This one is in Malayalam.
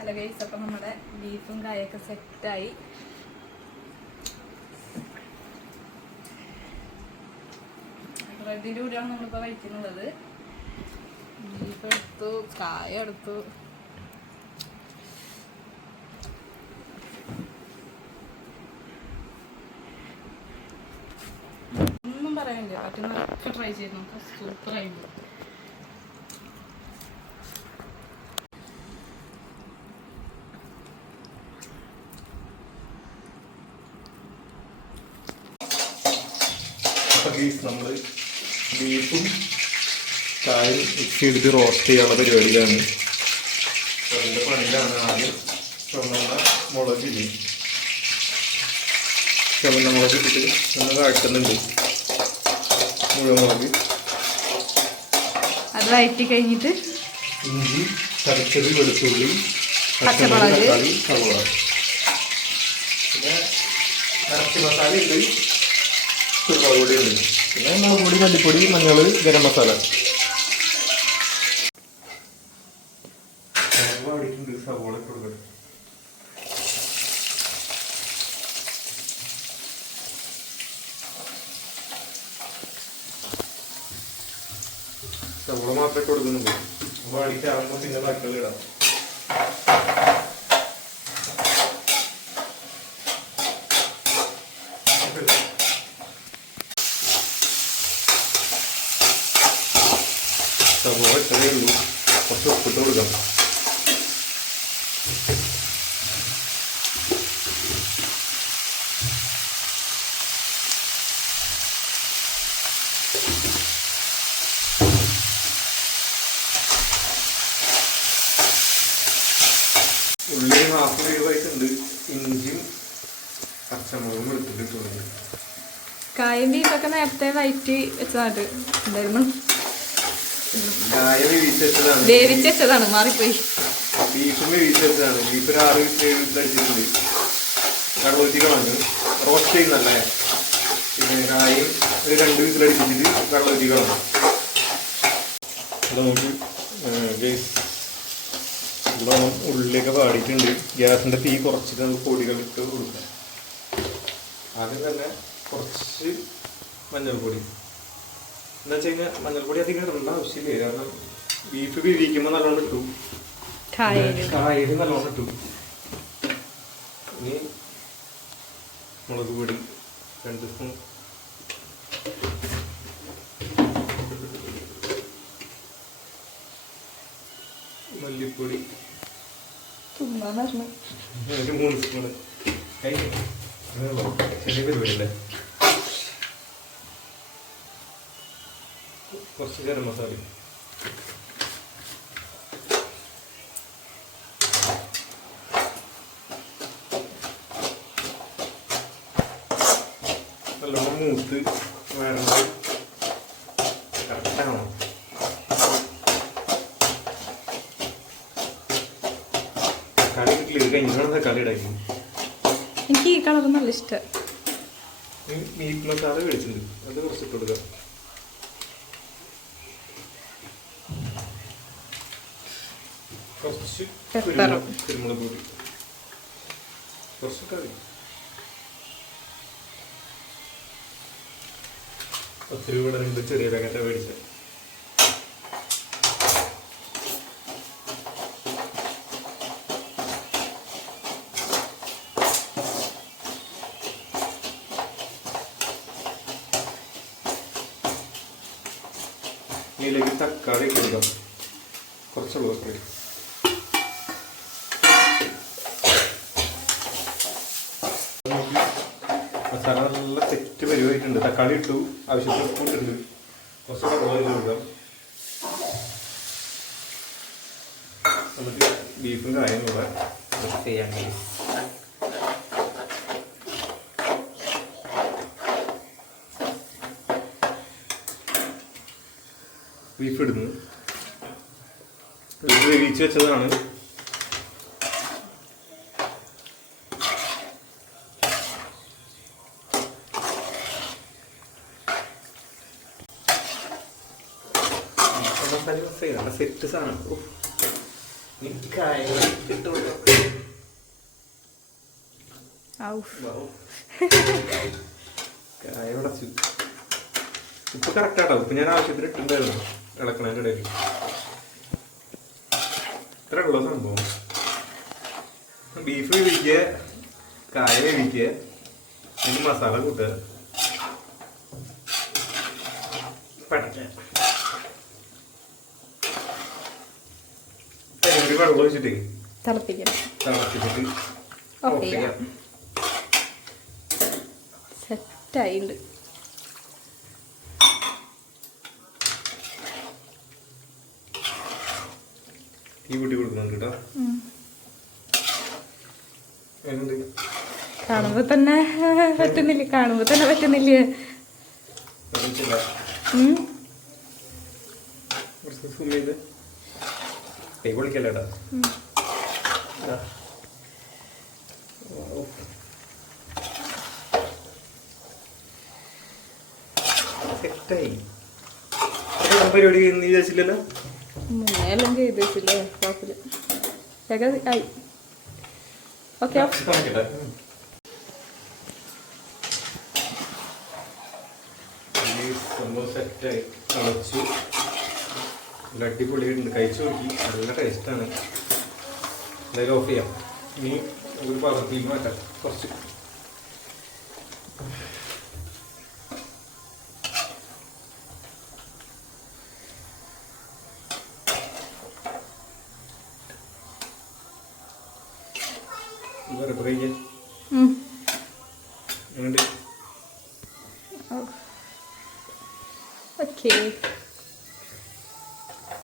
ഹലോ ഗൈസ് അപ്പം നമ്മുടെ ബീഫും കായൊക്കെ സെറ്റായി. ബ്രെഡിന്റെ കൂടെയാണ് നമ്മളിപ്പോൾ കഴിക്കുന്നുള്ളത്. ബീഫ് എടുത്തു കായ എടുത്തു. ഒന്നും പറയാനില്ല. പറ്റുന്ന ട്രൈ ചെയ്ത്. നോക്കാം സൂപ്പറായിട്ട് ബീഫ് നമ്മൾ ബീഫും ചായയും മിക്സ് ചെയ്തിട്ട് റോസ്റ്റ് ചെയ്യാനുള്ള പരിപാടിയിലാണ്. അതിന്റെ പണിയിലാണ് ആദ്യം ചുമന്ന മുളകില്ലേ ചുമന്ന മുളക് ഇട്ടിട്ട് നമ്മൾ കാട്ടുന്നുണ്ട് മുഴുവൻ അത് വഴറ്റി കഴിഞ്ഞിട്ട് ഇഞ്ചി ചതച്ചത് വെളുത്തുള്ളി പച്ചമുളക്. തക്കാളി സവാള പിന്നെ ഇറച്ചി മസാല ഉണ്ട് കുരുമുളക് പൊടി ഉണ്ട് പിന്നെ മുളക് പൊടി മല്ലിപ്പൊടി മഞ്ഞൾ ഗരം മസാല. സവോള കൊടുക്കട്ടെ. സവോള മാത്രമേ കൊടുക്കുന്നുള്ളൂ വാടിക്കാകുമ്പോൾ പിന്നെ ബാക്കിയുള്ള ഇടാം. സവോള ഇട്ടതേ ഉള്ളൂ? കുറച്ച് ഉപ്പിട്ട് കൊടുക്കാം. ഉള്ളി ഹാഫ് വേവായിട്ടുണ്ട് ഇഞ്ചിയും പച്ചമുളകും എടുത്തിട്ട് കായും ബീഫൊക്കെ നേരത്തെ വയറ്റി വെച്ചതായിട്ട് എന്തായിരുന്നു? വേവിച്ചതാണ് വേവിച്ച് വെച്ചതാണ് മാറിപ്പോയി. ബീഫും വേവിച്ചതാണ് ബീഫ് ഒരു ആറ് റോസ്റ്റ് ചെയ്യുന്നല്ലേ പിന്നെ കായും ഒരു രണ്ട് വിസിലടിപ്പിച്ചിട്ട് കടവൂറ്റി കളഞ്ഞു അത് നമുക്ക് ഗൈസ് ഇവിടെ ഉള്ളിയൊക്കെ പാടിയിട്ടുണ്ട്. ഗ്യാസിന്റെ തീ കുറച്ചിട്ട് നമുക്ക് ഇട്ട് കൊടുക്കാം. ആദ്യം തന്നെ കുറച്ച് മഞ്ഞൾപ്പൊടി. എന്താ വെച്ച് കഴിഞ്ഞാൽ മഞ്ഞൾപ്പൊടി അധികം ഇടേണ്ട ആവശ്യമില്ല കാരണം ബീഫ് വേവിക്കുമ്പോൾ നല്ലോണം ഇട്ടു കായൽ. നല്ലോണം ഇട്ടു ഇനി മുളക് പൊടി രണ്ട് സ്പൂൺ. മല്ലിപ്പൊടി. ഒരു മൂന്ന് സ്പൂൺ ചെറിയ പരിപാടിയല്ലേ കുറച്ച് ഗരം മസാല. നല്ലോണം മൂത്ത് വേണ്ടത് കറക്റ്റാണോ. കളി ക്ലിയർ കഴിഞ്ഞാണ് കളി ഇടാക്കി എനിക്ക് ഈ കളർ നല്ല ഇഷ്ടം. മീറ്റ് മസാല മേടിച്ചിട്ടുണ്ട് അത് കുറച്ചിട്ട് കൊടുക്കാം. കുറച്ച്. കുരുമുളക് കുരുമുളക് പൊടി കുറച്ച് കറി പത്ത് രൂപയുടെ രണ്ട് ചെറിയ പാക്കറ്റാണ് മേടിച്ചത് ഇതിലേക്ക് തക്കാളി ഇട്ട് കൊടുക്കാം കുറച്ചുള്ളൂ തക്കാളി നമുക്ക് മസാല നല്ല സെറ്റ് പരിവായിട്ടുണ്ട് തക്കാളി ഇട്ടു ആവശ്യത്തിന് ഉപ്പ് ഇട്ടിട്ടുണ്ട്. കുറച്ച് കുറവ് കൊടുക്കാം നമുക്ക് ബീഫും കായും കൂടെ ബീഫ് ഇടുന്നു. വേവിച്ച് വെച്ചതാണ്. മസാല മസാല സെറ്റ് സാധനം. ഉഫ്. നീ കായങ്ങൾ ഇട്ട് കൊടുക്കാം കായ ഉടച്ചു. ഉപ്പ് കറക്റ്റാട്ടോ ഉപ്പ് ഞാൻ ആവശ്യത്തിന് ഇട്ടുണ്ടായിരുന്നു ഇളക്കണതിന്റെ ഇടയിൽ. ഇത്ര ഉള്ള സംഭവം. ബീഫ് വേവിക്കുക കായ വേവിക്കുക അതിന് മസാല കൂട്ടുക. പടക്ക ഒരു വെള്ളം ഒഴിച്ചിട്ട്. തിളപ്പിക്കണം തിളപ്പിച്ചിട്ട് ഓഫ് ചെയ്യാം ഈ വീട്ടിൽ കൊടുക്കുന്നുണ്ട് കേട്ടോ. കാണുമ്പോ തന്നെ പറ്റുന്നില്ല കാണുമ്പോ തന്നെ പറ്റുന്നില്ല. കുറച്ച് ചെയ്ത്. കൈ. ഇതാ. വൗ. സെറ്റായി പരിപാടി നീ വിചാരിച്ചില്ലല്ലോ മുന്നേ എല്ലാം ചെയ്ത് വെച്ചില്ലേ കുഴപ്പമില്ല ആയി. ഓക്കെ. സംഭവം സെറ്റായി തിളച്ചു നല്ല അടിപൊളിയായിട്ടുണ്ട്. കഴിച്ചു നോക്കി. നല്ല ടേസ്റ്റാണ് എന്തായാലും ഓഫ് ചെയ്യാം. ഇനി ഒരു പാത്രത്തിൽ മാറ്റാം. കുറച്ച്. വേറെ ഉം.